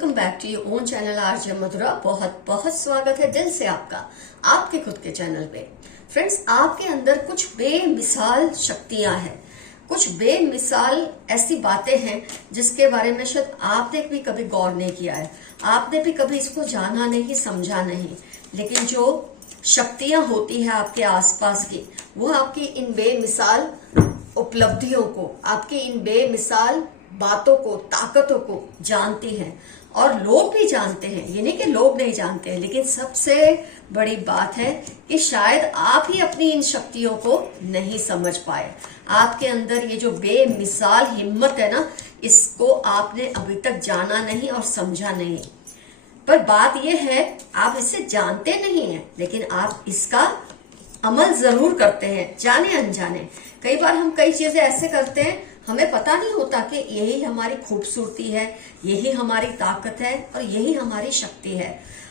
Welcome back to your own channel RJ Madhura. बहुत बहुत स्वागत है दिल से आपका आपके खुद के चैनल पे। फ्रेंड्स, आपके अंदर कुछ बेमिसाल शक्तियां हैं, कुछ बेमिसाल ऐसी बातें हैं जिसके बारे में शायद आपने भी कभी गौर नहीं किया है, आपने भी कभी इसको जाना नहीं, समझा नहीं। लेकिन जो शक्तियां होती है आपके आसपास की, वो आपकी इन बेमिसाल उपलब्धियों को, आपकी इन बेमिसाल बातों को, ताकतों को जानती हैं। और लोग भी जानते हैं, ये नहीं कि लोग नहीं जानते हैं, लेकिन सबसे बड़ी बात है कि शायद आप ही अपनी इन शक्तियों को नहीं समझ पाए। आपके अंदर ये जो बेमिसाल हिम्मत है ना, इसको आपने अभी तक जाना नहीं और समझा नहीं। पर बात यह है, आप इसे जानते नहीं हैं, लेकिन आप इसका अमल जरूर करते हैं, जाने अनजाने। कई बार हम कई चीजें ऐसे करते हैं, हमें पता नहीं होता कि यही हमारी खूबसूरती है, यही हमारी ताकत है और यही हमारी शक्ति है।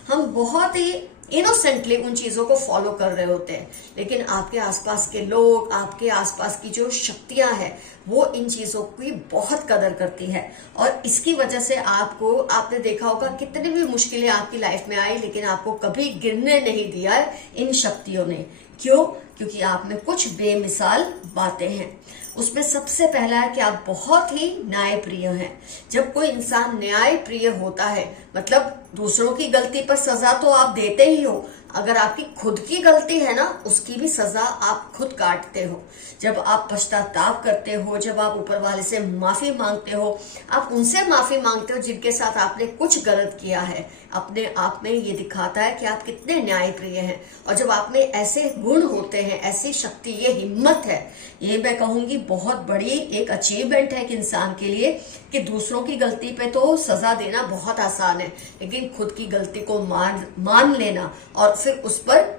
हम बहुत ही इनोसेंटली उन चीजों को फॉलो कर रहे होते हैं, लेकिन आपके आसपास के लोग, आपके आसपास की जो शक्तियां हैं, वो इन चीजों की बहुत कदर करती है। और इसकी वजह से आपने देखा होगा कितनी भी मुश्किलें आपकी लाइफ में आई, लेकिन आपको कभी गिरने नहीं दिया है इन शक्तियों ने। क्यों? क्योंकि आप में कुछ बेमिसाल बातें हैं। उसमें सबसे पहला है कि आप बहुत ही न्यायप्रिय हैं। जब कोई इंसान न्यायप्रिय होता है, मतलब दूसरों की गलती पर सजा तो आप देते ही हो, अगर आपकी खुद की गलती है ना, उसकी भी सजा आप खुद काटते हो। जब आप पश्चाताप करते हो, जब आप ऊपर वाले से माफी मांगते हो, आप उनसे माफी मांगते हो जिनके साथ आपने कुछ गलत किया है, अपने आप में ये दिखाता है कि आप कितने न्यायप्रिय हैं। और जब आप में ऐसे गुण होते हैं, ऐसी शक्ति, ये हिम्मत है, ये मैं कहूंगी बहुत बड़ी एक अचीवमेंट है एक इंसान के लिए, कि दूसरों की गलती पे तो सजा देना बहुत आसान है, लेकिन खुद की गलती को मान लेना और फिर उस पर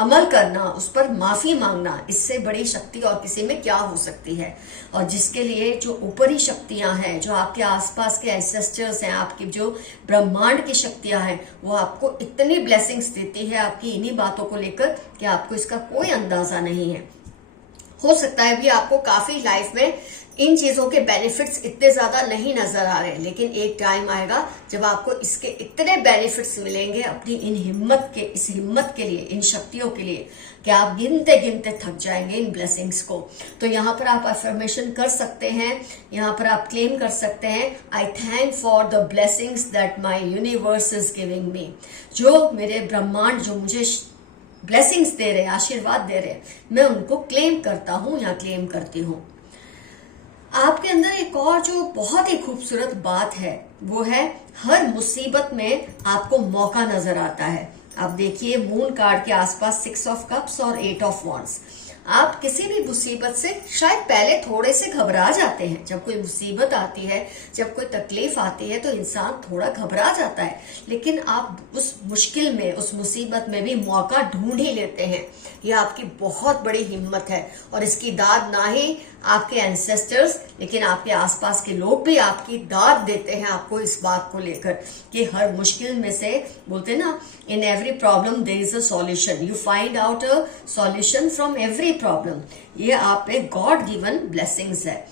अमल करना, उस पर माफी मांगना, इससे बड़ी शक्ति और किसी में क्या हो सकती है। और जिसके लिए जो ऊपरी शक्तियां हैं, जो आपके आसपास के एंसेस्टर्स हैं, आपकी जो ब्रह्मांड की शक्तियां हैं, वो आपको इतनी ब्लेसिंग्स देती है आपकी इन्हीं बातों को लेकर कि आपको इसका कोई अंदाजा नहीं है। हो सकता है भी आपको काफी लाइफ में इन चीजों के बेनिफिट्स इतने ज्यादा नहीं नजर आ रहे, लेकिन एक टाइम आएगा जब आपको इसके इतने बेनिफिट्स मिलेंगे अपनी इन हिम्मत के, इस हिम्मत के लिए, इन शक्तियों के लिए, कि आप गिनते गिनते थक जाएंगे इन ब्लेसिंग्स को। तो यहाँ पर आप अफर्मेशन कर सकते हैं, यहाँ पर आप क्लेम कर सकते हैं, आई thank for the blessings that my universe is giving me. जो मेरे ब्रह्मांड जो मुझे ब्लेसिंग्स दे रहे हैं, आशीर्वाद दे रहे हैं, मैं उनको क्लेम करता हूं या क्लेम करती हूं। आपके अंदर एक और जो बहुत ही खूबसूरत बात है, वो है हर मुसीबत में आपको मौका नजर आता है। आप देखिए मून कार्ड के आसपास 6 ऑफ कप्स और 8 ऑफ वॉन्ड्स। आप किसी भी मुसीबत से शायद पहले थोड़े से घबरा जाते हैं। जब कोई मुसीबत आती है, जब कोई तकलीफ आती है, तो इंसान थोड़ा घबरा जाता है, लेकिन आप उस मुश्किल में, उस मुसीबत में भी मौका ढूंढ ही लेते हैं। यह आपकी बहुत बड़ी हिम्मत है और इसकी दाद ना ही आपके एंसेस्टर्स, लेकिन आपके आसपास के लोग भी आपकी दाद देते हैं आपको इस बात को लेकर कि हर मुश्किल में से, बोलते ना, in every problem there is a solution, you find out a solution from every problem. ये आप पे गॉड गिवन ब्लेसिंग्स है।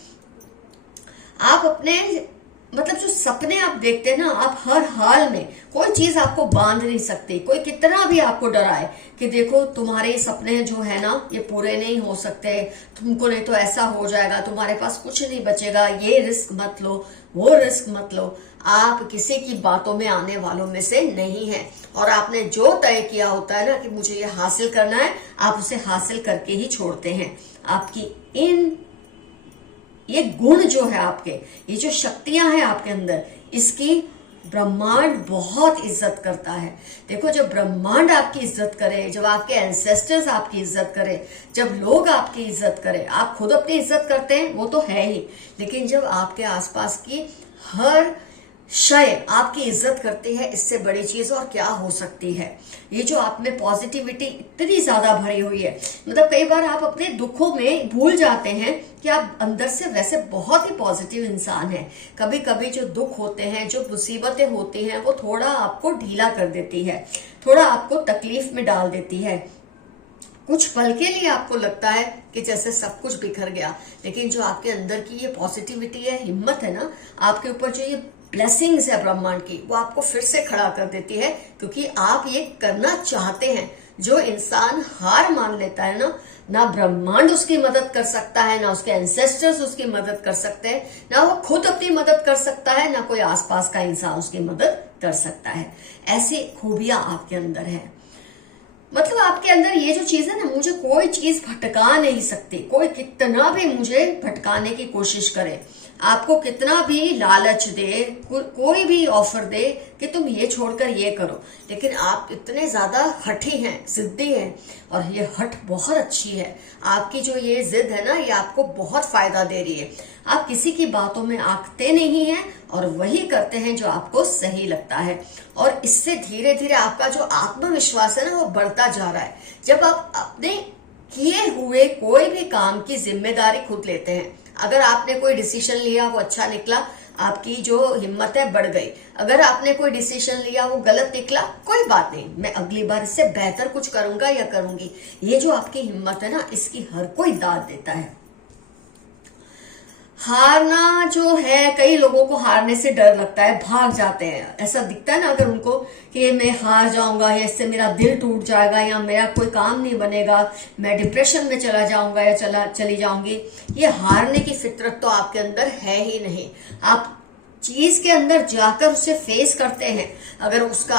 आप अपने मतलब जो सपने आप देखते हैं ना, आप हर हाल में, कोई चीज आपको बांध नहीं सकती। कोई कितना भी आपको डराए कि देखो तुम्हारे सपने जो है ना, ये पूरे नहीं हो सकते, तुमको नहीं तो ऐसा हो जाएगा, तुम्हारे पास कुछ नहीं बचेगा, ये रिस्क मत लो, वो रिस्क मत लो। आप किसी की बातों में आने वालों में से नहीं है, और आपने जो तय किया होता है ना कि मुझे ये हासिल करना है, आप उसे हासिल करके ही छोड़ते हैं। आपकी ये गुण जो है आपके, ये जो शक्तियां हैं आपके अंदर, इसकी ब्रह्मांड बहुत इज्जत करता है। देखो, जब ब्रह्मांड आपकी इज्जत करे, जब आपके एंसेस्टर्स आपकी इज्जत करे, जब लोग आपकी इज्जत करे, आप खुद अपनी इज्जत करते हैं वो तो है ही, लेकिन जब आपके आसपास की हर शय आपकी इज्जत करती है, इससे बड़ी चीज और क्या हो सकती है। ये जो आप में पॉजिटिविटी इतनी ज्यादा भरी हुई है, मतलब कई बार आप अपने दुखों में भूल जाते हैं कि आप अंदर से वैसे बहुत ही पॉजिटिव इंसान हैं। कभी कभी जो दुख होते हैं, जो मुसीबतें होती हैं, वो थोड़ा आपको ढीला कर देती है, थोड़ा आपको तकलीफ में डाल देती है। कुछ पल के लिए आपको लगता है कि जैसे सब कुछ बिखर गया, लेकिन जो आपके अंदर की ये पॉजिटिविटी है, हिम्मत है ना, आपके ऊपर जो ये ब्लेसिंग्स है ब्रह्मांड की, वो आपको फिर से खड़ा कर देती है, क्योंकि आप ये करना चाहते हैं। जो इंसान हार मान लेता है ना ब्रह्मांड उसकी मदद कर सकता है, ना उसके एंसेस्टर्स उसकी मदद कर सकते हैं, ना वो खुद अपनी मदद कर सकता है, ना कोई आसपास का इंसान उसकी मदद कर सकता है। ऐसी खूबियां आपके अंदर है। मतलब आपके अंदर ये जो चीज है ना, मुझे कोई चीज भटका नहीं सकती। कोई कितना भी मुझे भटकाने की कोशिश करे, आपको कितना भी लालच दे, कोई भी ऑफर दे कि तुम ये छोड़कर ये करो, लेकिन आप इतने ज्यादा हठी हैं, जिद्दी हैं, और ये हट बहुत अच्छी है। आपकी जो ये जिद है ना, ये आपको बहुत फायदा दे रही है। आप किसी की बातों में आंकते नहीं हैं और वही करते हैं जो आपको सही लगता है, और इससे धीरे धीरे आपका जो आत्मविश्वास है ना, वो बढ़ता जा रहा है। जब आप अपने किए हुए कोई भी काम की जिम्मेदारी खुद लेते हैं, अगर आपने कोई डिसीजन लिया वो अच्छा निकला, आपकी जो हिम्मत है बढ़ गई। अगर आपने कोई डिसीजन लिया वो गलत निकला, कोई बात नहीं, मैं अगली बार इससे बेहतर कुछ करूंगा या करूंगी। ये जो आपकी हिम्मत है ना, इसकी हर कोई दाद देता है। हारना जो है, कई लोगों को हारने से डर लगता है, भाग जाते हैं। ऐसा दिखता है ना अगर उनको कि मैं हार जाऊंगा या इससे मेरा दिल टूट जाएगा या मेरा कोई काम नहीं बनेगा, मैं डिप्रेशन में चला जाऊंगा या चली जाऊंगी। ये हारने की फितरत तो आपके अंदर है ही नहीं। आप चीज के अंदर जाकर उसे फेस करते हैं, अगर उसका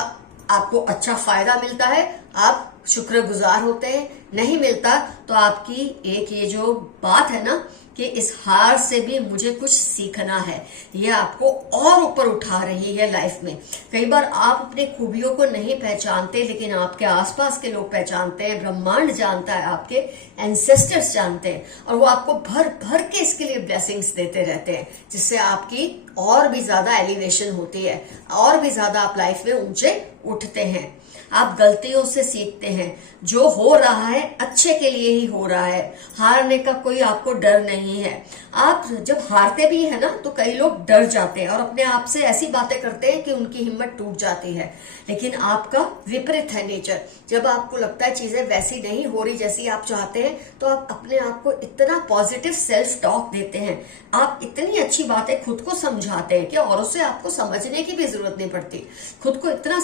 आपको अच्छा फायदा मिलता है आप शुक्रगुजार होते हैं, नहीं मिलता तो आपकी एक ये जो बात है ना कि इस हार से भी मुझे कुछ सीखना है, ये आपको और ऊपर उठा रही है लाइफ में। कई बार आप अपनी खूबियों को नहीं पहचानते, लेकिन आपके आसपास के लोग पहचानते हैं, ब्रह्मांड जानता है, आपके एंसेस्टर्स जानते हैं, और वो आपको भर भर के इसके लिए ब्लेसिंग्स देते रहते हैं, जिससे आपकी और भी ज्यादा एलिवेशन होती है, और भी ज्यादा आप लाइफ में ऊंचे उठते हैं। आप गलतियों से सीखते हैं, जो हो रहा है अच्छे के लिए ही हो रहा है, हारने का कोई आपको डर नहीं है। आप जब हारते भी है ना, तो कई लोग डर जाते हैं और अपने आप से ऐसी बातें करते हैं कि उनकी हिम्मत टूट जाती है, लेकिन आपका विपरीत है नेचर। जब आपको लगता है चीजें वैसी नहीं हो रही जैसी आप चाहते हैं, तो आप अपने आप को इतना पॉजिटिव सेल्फ टॉक देते हैं, आप इतनी अच्छी बातें खुद को समझाते हैं कि औरों से आपको समझने की भी जरूरत नहीं पड़ती। खुद को इतना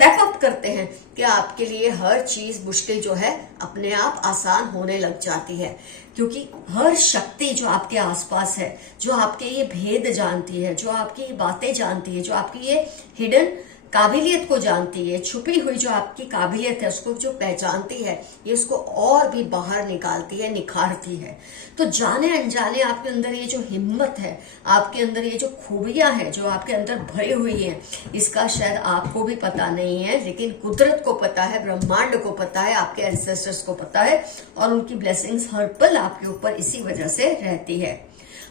पैक अप करते हैं कि आपके लिए हर चीज मुश्किल जो है अपने आप आसान होने लग जाती है, क्योंकि हर शक्ति जो आपके आसपास है, जो आपके ये भेद जानती है, जो आपकी ये बातें जानती है, जो आपकी ये हिडन काबिलियत को जानती है, छुपी हुई जो आपकी काबिलियत है उसको जो पहचानती है, ये उसको और भी बाहर निकालती है, निखारती है। तो जाने अनजाने आपके अंदर ये जो हिम्मत है, आपके अंदर ये जो खूबियां हैं जो आपके अंदर भरी हुई हैं, इसका शायद आपको भी पता नहीं है, लेकिन कुदरत को पता है, ब्रह्मांड को पता है, आपके एंसेस्टर्स को पता है, और उनकी ब्लेसिंग्स हर पल आपके ऊपर इसी वजह से रहती है।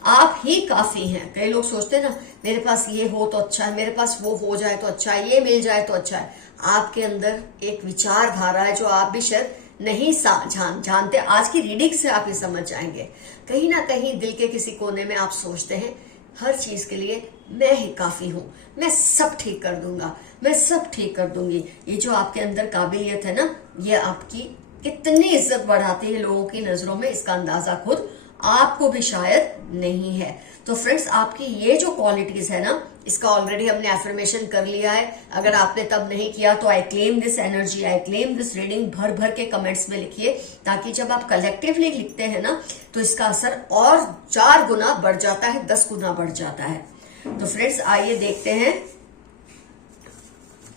आप ही काफी हैं। कई लोग सोचते हैं ना, मेरे पास ये हो तो अच्छा है, मेरे पास वो हो जाए तो अच्छा है, ये मिल जाए तो अच्छा है। आपके अंदर एक विचारधारा है जो आप भी शायद नहीं जानते। आज की रीडिंग से आप ये समझ जाएंगे। कहीं ना कहीं दिल के किसी कोने में आप सोचते हैं, हर चीज के लिए मैं ही काफी हूं, मैं सब ठीक कर दूंगा, मैं सब ठीक कर दूंगी। ये जो आपके अंदर काबिलियत है ना, ये आपकी कितनी इज्जत बढ़ाती है लोगों की नजरों में, इसका अंदाजा खुद आपको भी शायद नहीं है। तो फ्रेंड्स, आपकी ये जो क्वालिटीज है ना, इसका ऑलरेडी हमने एफर्मेशन कर लिया है। अगर आपने तब नहीं किया तो I claim this energy, I claim this reading भर भर के कमेंट्स में लिखिए, ताकि जब आप कलेक्टिवली लिखते हैं ना, तो इसका असर और 4 गुना बढ़ जाता है, 10 गुना बढ़ जाता है। तो फ्रेंड्स, आइए देखते हैं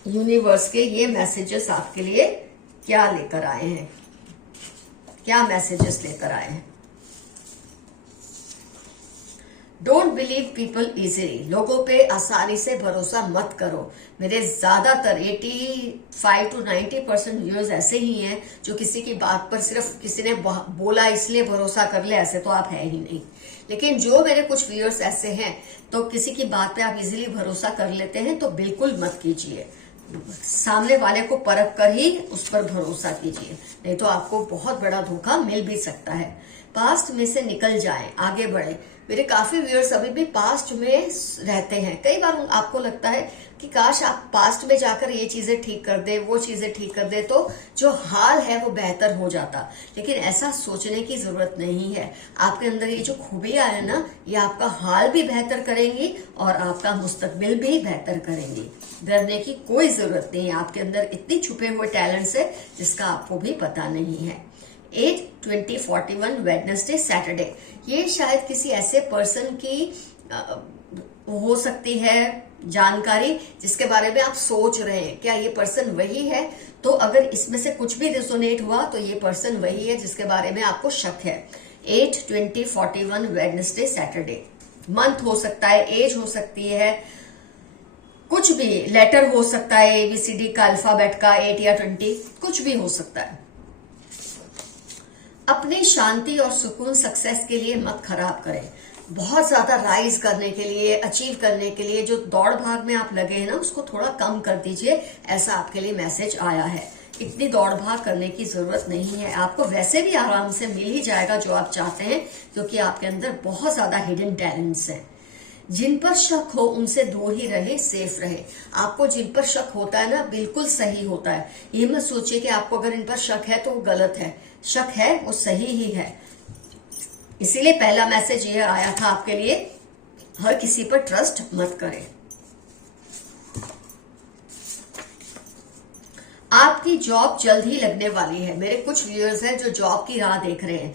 यूनिवर्स के ये मैसेजेस आपके लिए क्या लेकर आए हैं, क्या मैसेजेस लेकर आए हैं। डोंट बिलीव पीपल इजीली, लोगों पे आसानी से भरोसा मत करो। मेरे ज्यादातर 85 to 90% व्यूअर्स ऐसे ही हैं जो किसी की बात पर सिर्फ किसी ने बोला इसलिए भरोसा कर ले, ऐसे तो आप है ही नहीं। लेकिन जो मेरे कुछ व्यूअर्स ऐसे हैं तो किसी की बात पे आप इजीली भरोसा कर लेते हैं, तो बिल्कुल मत कीजिए। सामने वाले को परख कर ही उस पर भरोसा कीजिए, नहीं तो आपको बहुत बड़ा धोखा मिल भी सकता है। पास्ट में से निकल जाएं, आगे बढ़े। मेरे काफी व्यूअर्स अभी भी पास्ट में रहते हैं। कई बार आपको लगता है कि काश आप पास्ट में जाकर ये चीजें ठीक कर दे, वो चीजें ठीक कर दे, तो जो हाल है वो बेहतर हो जाता। लेकिन ऐसा सोचने की जरूरत नहीं है। आपके अंदर ये जो खूबियां है ना, ये आपका हाल भी बेहतर करेंगी और आपका मुस्तकबिल भी बेहतर करेंगी। डरने की कोई जरूरत नहीं है। आपके अंदर इतनी छुपे हुए टैलेंट्स है जिसका आपको भी पता नहीं है। 8/20/41 वेडनेसडे सैटरडे, ये शायद किसी ऐसे पर्सन की हो सकती है जानकारी जिसके बारे में आप सोच रहे हैं क्या ये पर्सन वही है। तो अगर इसमें से कुछ भी रिजोनेट हुआ तो ये पर्सन वही है जिसके बारे में आपको शक है। 8/20/41 वेडनेसडे सैटरडे, मंथ हो सकता है, एज हो सकती है, कुछ भी लेटर हो सकता है, ABCD का, अल्फाबेट का, 8 या 20, कुछ भी हो सकता है। अपनी शांति और सुकून सक्सेस के लिए मत खराब करें। बहुत ज्यादा राइज करने के लिए, अचीव करने के लिए जो दौड़ भाग में आप लगे हैं ना, उसको थोड़ा कम कर दीजिए। ऐसा आपके लिए मैसेज आया है। इतनी दौड़ भाग करने की जरूरत नहीं है। आपको वैसे भी आराम से मिल ही जाएगा जो आप चाहते हैं, क्योंकि आपके अंदर बहुत ज्यादा हिडन टैलेंट्स हैं। जिन पर शक हो उनसे दूर ही रहे, सेफ रहे। आपको जिन पर शक होता है ना, बिल्कुल सही होता है। ये मत सोचिए कि आपको अगर इन पर शक है तो वो गलत है। शक है वो सही ही है। इसीलिए पहला मैसेज ये आया था आपके लिए, हर किसी पर ट्रस्ट मत करें। आपकी जॉब जल्द ही लगने वाली है। मेरे कुछ व्यूअर्स हैं जो जॉब की राह देख रहे हैं।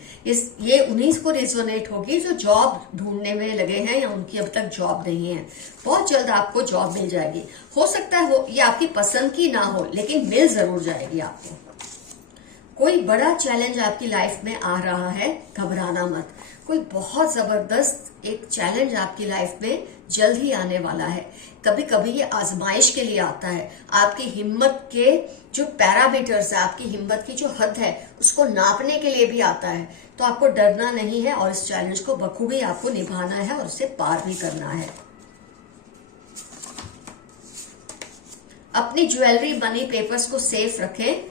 ये उन्हीं को रिजोनेट होगी जो जॉब ढूंढने में लगे हैं या उनकी अब तक जॉब नहीं है। बहुत जल्द आपको जॉब मिल जाएगी। हो सकता है ये आपकी पसंद की ना हो, लेकिन मिल जरूर जाएगी आपको। कोई बड़ा चैलेंज आपकी लाइफ में आ रहा है, घबराना मत। कोई बहुत जबरदस्त एक चैलेंज आपकी लाइफ में जल्द ही आने वाला है। कभी कभी ये आजमाइश के लिए आता है। आपकी हिम्मत के जो पैरामीटर्स है, आपकी हिम्मत की जो हद है, उसको नापने के लिए भी आता है। तो आपको डरना नहीं है और इस चैलेंज को बखूबी आपको निभाना है और उसे पार भी करना है। अपनी ज्वेलरी, मनी, पेपर्स को सेफ रखें।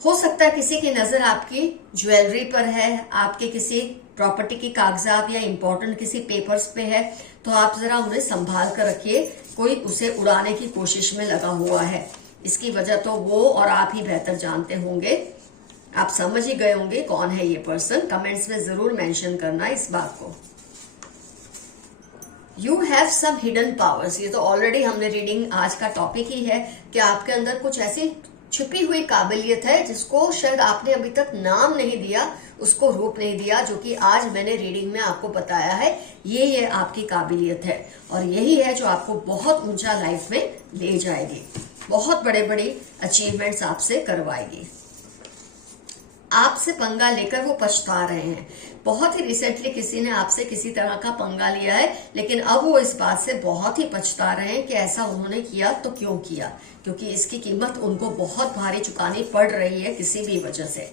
हो सकता है किसी की नजर आपकी ज्वेलरी पर है, आपके किसी प्रॉपर्टी की कागजात या इंपॉर्टेंट किसी पेपर्स पे है, तो आप जरा उन्हें संभाल कर रखिए। कोई उसे उड़ाने की कोशिश में लगा हुआ है। इसकी वजह तो वो और आप ही बेहतर जानते होंगे। आप समझ ही गए होंगे कौन है ये पर्सन। कमेंट्स में जरूर मेंशन करना इस बात को। You have some hidden powers, ये तो ऑलरेडी हमने रीडिंग आज का टॉपिक ही है कि आपके अंदर कुछ ऐसी छुपी हुई काबिलियत है जिसको शायद आपने अभी तक नाम नहीं दिया, उसको रूप नहीं दिया, जो कि आज मैंने रीडिंग में आपको बताया है। ये आपकी काबिलियत है और यही है जो आपको बहुत ऊंचा लाइफ में ले जाएगी, बहुत बड़े बड़े अचीवमेंट्स आपसे करवाएगी। आपसे पंगा लेकर वो पछता रहे हैं। बहुत ही रिसेंटली किसी ने आपसे किसी तरह का पंगा लिया है, लेकिन अब वो इस बात से बहुत ही पछता रहे हैं कि ऐसा उन्होंने किया तो क्यों किया, क्योंकि इसकी कीमत उनको बहुत भारी चुकानी पड़ रही है किसी भी वजह से।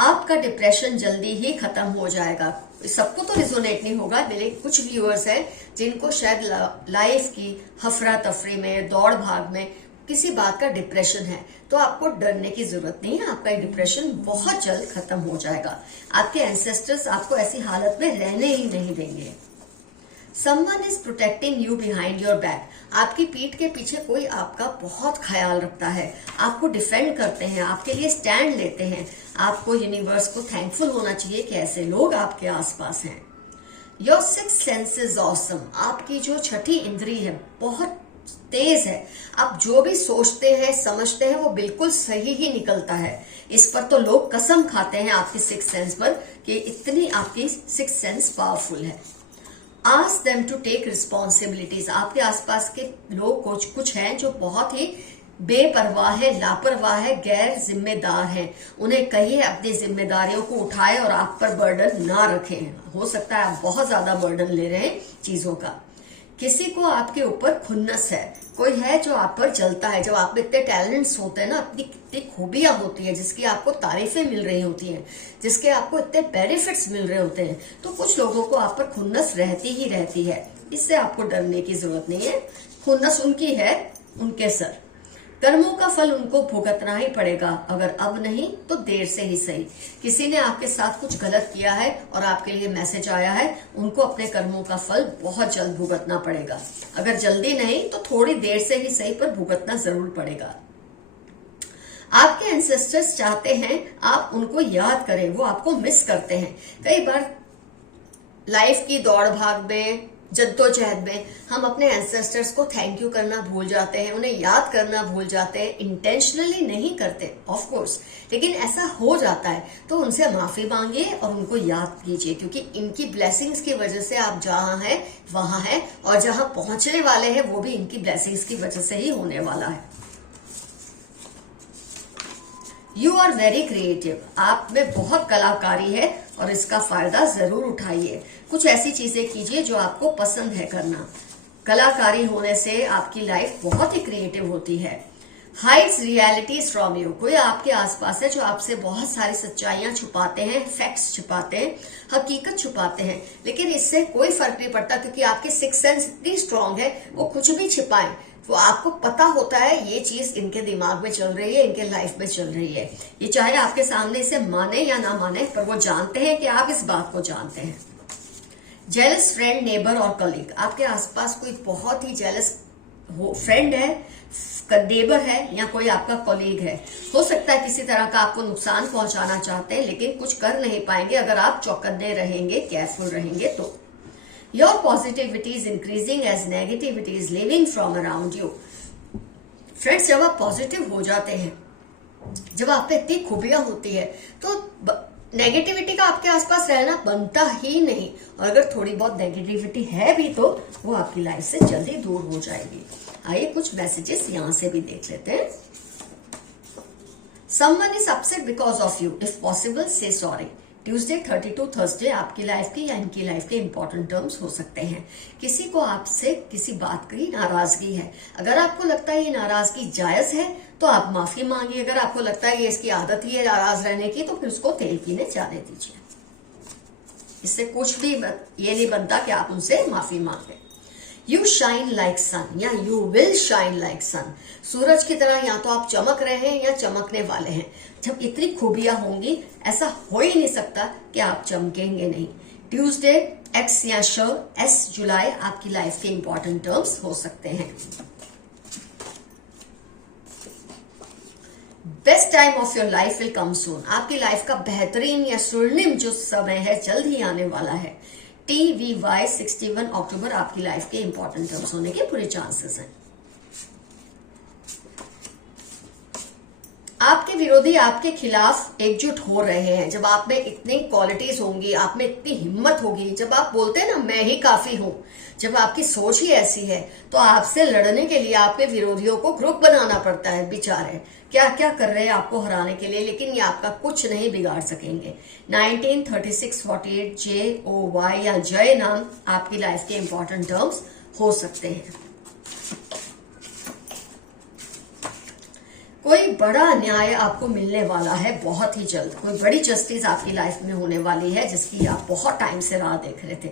आपका डिप्रेशन जल्दी ही खत्म हो जाएगा। सबको तो रिजोनेट नहीं होगा, मेरे कुछ व्यूअर्स हैं जिनको शायद लाइफ की हफरा तफरी में, दौड़ भाग में किसी बात का डिप्रेशन है, तो आपको डरने की जरूरत नहीं है। आपका डिप्रेशन बहुत जल्द खत्म हो जाएगा। आपके एंसेस्टर्स आपको ऐसी हालत में रहने ही नहीं देंगे। Someone is protecting you behind your back. आपकी पीठ के पीछे कोई आपका बहुत ख्याल रखता है, आपको डिफेंड करते हैं, आपके लिए स्टैंड लेते हैं। आपको यूनिवर्स को थैंकफुल होना चाहिए कि ऐसे लोग आपके आसपास हैं। Your sixth sense is awesome. आपकी जो छठी इंद्री है बहुत तेज है। आप जो भी सोचते हैं, समझते हैं, वो बिल्कुल सही ही निकलता है। इस पर तो लोग कसम खाते हैं आपकी सिक्स सेंस पर कि इतनी आपकी सिक्स सेंस पावरफुल है। Ask them to take responsibilities. आपके आसपास के लोग कुछ हैं जो बहुत ही बेपरवाह है, लापरवाह है, गैर जिम्मेदार हैं। उन्हें कहिए अपनी जिम्मेदारियों को उठाए और आप पर बर्डन ना रखें। हो सकता है आप बहुत ज्यादा बर्डन ले रहे हैं चीजों का। किसी को आपके ऊपर खुन्नस है, कोई है जो आप पर जलता है। जब आप में इतने टैलेंट्स होते हैं ना, अपनी कितनी खूबियां होती है, जिसकी आपको तारीफें मिल रही होती हैं, जिसके आपको इतने बेनिफिट्स मिल रहे होते हैं, तो कुछ लोगों को आप पर खुन्नस रहती ही रहती है। इससे आपको डरने की जरूरत नहीं है। खुन्नस उनकी है, उनके सर। कर्मों का फल उनको भुगतना ही पड़ेगा, अगर अब नहीं तो देर से ही सही। किसी ने आपके साथ कुछ गलत किया है और आपके लिए मैसेज आया है, उनको अपने कर्मों का फल बहुत जल्द भुगतना पड़ेगा। अगर जल्दी नहीं तो थोड़ी देर से ही सही, पर भुगतना जरूर पड़ेगा। आपके एंसेस्टर्स चाहते हैं आप उनको याद करें, वो आपको मिस करते हैं। कई बार लाइफ की दौड़ भाग में, जद्दोजहद में हम अपने एंसेस्टर्स को थैंक यू करना भूल जाते हैं, उन्हें याद करना भूल जाते हैं। इंटेंशनली नहीं करते ऑफ कोर्स, लेकिन ऐसा हो जाता है, तो उनसे माफी मांगिए और उनको याद कीजिए, क्योंकि इनकी ब्लेसिंग्स की वजह से आप जहां हैं वहां हैं, और जहां पहुंचने वाले हैं वो भी इनकी ब्लेसिंग्स की वजह से ही होने वाला है। यू आर वेरी क्रिएटिव, आप में बहुत कलाकारी है और इसका फायदा जरूर उठाइए। कुछ ऐसी चीजें कीजिए जो आपको पसंद है करना। कलाकारी होने से आपकी लाइफ बहुत ही क्रिएटिव होती है। हाइड्स रियलिटीज फ्रॉम यू, कोई आपके आसपास है जो आपसे बहुत सारी सच्चाइयां छुपाते हैं, फैक्ट्स छुपाते हैं, हकीकत छुपाते हैं, लेकिन इससे कोई फर्क नहीं पड़ता, क्योंकि आपकी सिक्स सेंस इतनी स्ट्रांग है, वो कुछ भी छिपाएं वो आपको पता होता है ये चीज इनके दिमाग में चल रही है, इनके लाइफ में चल रही है। ये चाहे आपके सामने इसे माने या ना माने, पर वो जानते हैं कि आप इस बात को जानते हैं। जेलस फ्रेंड, नेबर और कलीग, आपके आसपास कोई बहुत ही जेलस फ्रेंड है, नेबर है, या कोई आपका कॉलीग है। हो सकता है किसी तरह का आपको नुकसान पहुंचाना चाहते हैं, लेकिन कुछ कर नहीं पाएंगे अगर आप चौकन्ने रहेंगे, केयरफुल रहेंगे तो। Your positivity is increasing as negativity is leaving from around you. Friends, जब आप पॉजिटिव हो जाते हैं, जब आप पे इतनी खूबियां होती है, तो नेगेटिविटी का आपके आसपास रहना बनता ही नहीं, और अगर थोड़ी बहुत नेगेटिविटी है भी तो वो आपकी लाइफ से जल्दी दूर हो जाएगी। आइए कुछ मैसेजेस यहां से भी देख लेते हैं। Someone is upset because of you. If possible, say sorry. Tuesday 32 Thursday आपकी लाइफ के या इनकी लाइफ के इंपॉर्टेंट टर्म्स हो सकते हैं। किसी को आपसे किसी बात की नाराजगी है, अगर आपको लगता है ये नाराजगी जायज है तो आप माफी मांगिए। अगर आपको लगता है ये इसकी आदत ही है नाराज रहने की, तो फिर उसको तेल पीने जाने दीजिए। इससे कुछ भी ये नहीं बनता कि आप उनसे माफी मांगे। यू शाइन लाइक सन या यू विल शाइन लाइक सन, सूरज की तरह या तो आप चमक रहे हैं या चमकने वाले हैं। जब इतनी खूबियां होंगी, ऐसा हो ही नहीं सकता कि आप चमकेंगे नहीं। ट्यूसडे एक्स या श एस जुलाई आपकी लाइफ के इंपॉर्टेंट टर्म्स हो सकते हैं। Best time of your life will come soon, आपकी लाइफ का बेहतरीन या स्वर्णिम जो समय है जल्द ही आने वाला है। TVY 61 अक्टूबर आपकी लाइफ के इंपॉर्टेंट टर्म्स होने के पूरे चांसेस हैं। आपके विरोधी आपके खिलाफ एकजुट हो रहे हैं। जब आप में इतनी क्वालिटीज होंगी, आप में इतनी हिम्मत होगी, जब आप बोलते हैं ना मैं ही काफी हूं, जब आपकी सोच ही ऐसी है, तो आपसे लड़ने के लिए आपके विरोधियों को ग्रुप बनाना पड़ता है। बेचारे क्या क्या कर रहे हैं आपको हराने के लिए, लेकिन ये आपका कुछ नहीं बिगाड़ सकेंगे। 193648 JOY या जय नाम आपकी लाइफ के इंपॉर्टेंट टर्म्स हो सकते हैं। कोई बड़ा न्याय आपको मिलने वाला है बहुत ही जल्द। कोई बड़ी जस्टिस आपकी लाइफ में होने वाली है जिसकी आप बहुत टाइम से राह देख रहे थे।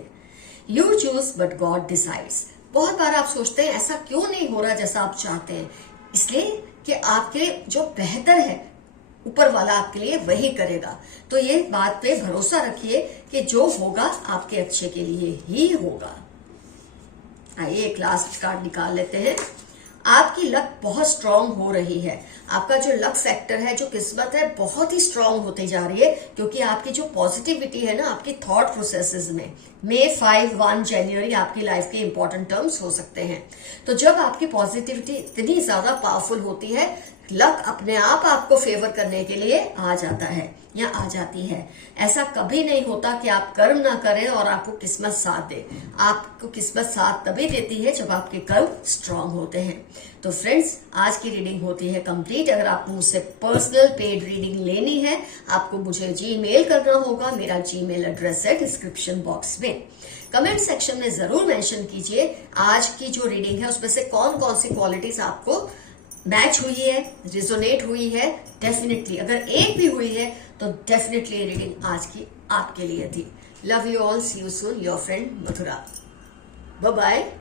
You choose but God decides, बहुत बार आप सोचते हैं ऐसा क्यों नहीं हो रहा जैसा आप चाहते हैं, इसलिए कि आपके जो बेहतर है ऊपर वाला आपके लिए वही करेगा। तो ये बात पे भरोसा रखिए कि जो होगा आपके अच्छे के लिए ही होगा। आइए एक लास्ट कार्ड निकाल लेते हैं। आपकी लक बहुत स्ट्रांग हो रही है। आपका जो लक फैक्टर है, जो किस्मत है, बहुत ही स्ट्रांग होती जा रही है, क्योंकि आपकी जो पॉजिटिविटी है ना आपकी थॉट प्रोसेसेस में। May 5 1 जनवरी आपकी लाइफ के इंपॉर्टेंट टर्म्स हो सकते हैं। तो जब आपकी पॉजिटिविटी इतनी ज्यादा पावरफुल होती है, लक अपने आप आपको फेवर करने के लिए आ जाता है या आ जाती है। ऐसा कभी नहीं होता कि आप कर्म ना करें और आपको किस्मत साथ दे। आपको किस्मत साथ तभी देती है जब आपके कर्म स्ट्रांग होते हैं। तो फ्रेंड्स, आज की रीडिंग होती है कंप्लीट। अगर आपको मुझसे पर्सनल पेड रीडिंग लेनी है, आपको मुझे जीमेल करना होगा। मेरा जीमेल एड्रेस है डिस्क्रिप्शन बॉक्स में। कमेंट सेक्शन में जरूर मेंशन कीजिए आज की जो रीडिंग है उसमें से कौन कौन सी क्वालिटीज आपको मैच हुई है, रिजोनेट हुई है। डेफिनेटली अगर एक भी हुई है तो डेफिनेटली रीडिंग आज की आपके लिए थी। Love you all, see you soon, your friend Mathura. Bye bye.